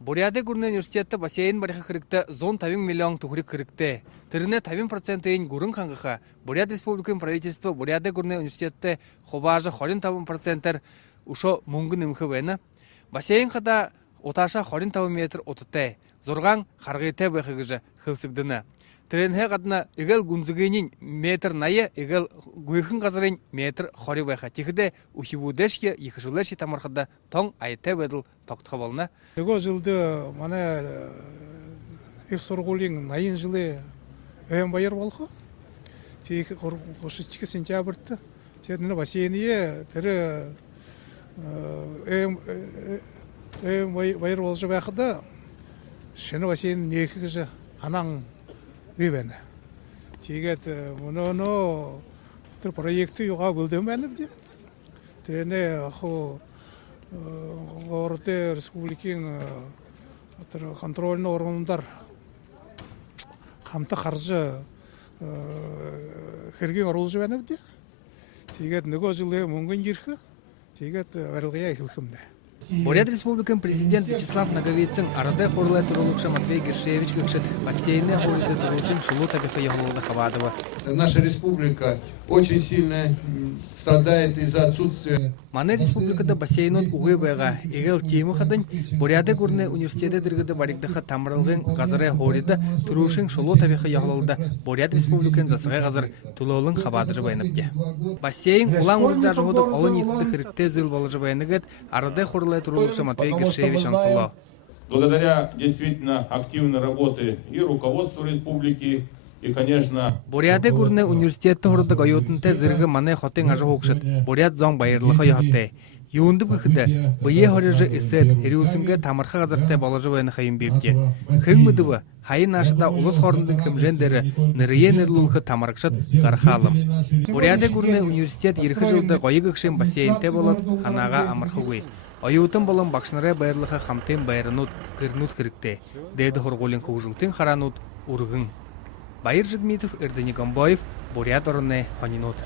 Буряды гурны университетті бассейн барыхы кірікті зон 5 миллион тухрик кірікті. Тіріне 5% гурын қаңғыға. Буряд республикын правительство Буряды гурны университетті хобажы 40% ушо мұңгын үмкі бәйні. Бассейн қада оташа 40 метр отытай. Зорған қарғыйтай байқығыжы қылсыгдыны. Тіренге қадына игіл гүнзігінен метр найы, игіл гүйхін қазырын метр қори байқа. Текіде ұхибудешке екішілерші тамарқада тоң айтай бәділ тоқтыға болына. Ego жылды мана их соргулин найын жылы өйен байыр болғы. Тек қошычығы сентябрьді. Тедіні бассейніе тірі өйен байыр болжы бәқіда шыны бассейн некігізі анаң бейбәні. Тегет мұны проекті юға білдім бәні бде. Тені қо Город республикин контрольный органдар хамта қаржы херген орылжы бәні бде. Тегет нүгі жылы мұңғын жеркі, тегет варылғая хилкімді. Буряд республикан президент Вячеслав Наговицын арада хорлай турулукша Матвей Гершевич гыкшет бассейны хориды турушын шулу табиха яғылуды хавадова. Наша республика очень сильно страдает из-за отсутствия. Маны республикада бассейнот уғы байға егел темі қадын Буряды гурны университеті діргіді баригдаха тамырылғын ғазырай хориды турушын шулу табиха яғылуды Буряд республикан засығай ғазыр тулуылын хавадыры байныпте. Бассейн улан ұрыда жоғыды олын етті хірікте зыл балыжы байныгыд арада хорлай турулукша Матвей Гершевич ансылау. Благодаря действительно активной работе и руководству республики, и, конечно... Буряды гурны университетті хорды гайотынты зіргі маны хотын ажы хоқшыд. Буряд зоң байырлығы яхты. Юынды бүкіді, бұйе хорыжы үсет, хериусынғы тамырға ғазыртай балыжы байыны қайын бепте. Кің мүді бұ, хайын ашыда ұлыс хорындың кімжендері нырые нырлылығы тамырықшыд ғарқалым. Буряды гурны университет ерхі жылды ғойы күкшен бассейнте болат, анаға амырқы ғой. Ойуытын болын бақшынары байырлығы қамтен байырынут, кірнут кірікте. Деді хорғолын қуғылтын қаранут, ұрғын. Байыр Жигмитов, Эрдени Гамбаев, Буряд орны Ханинут.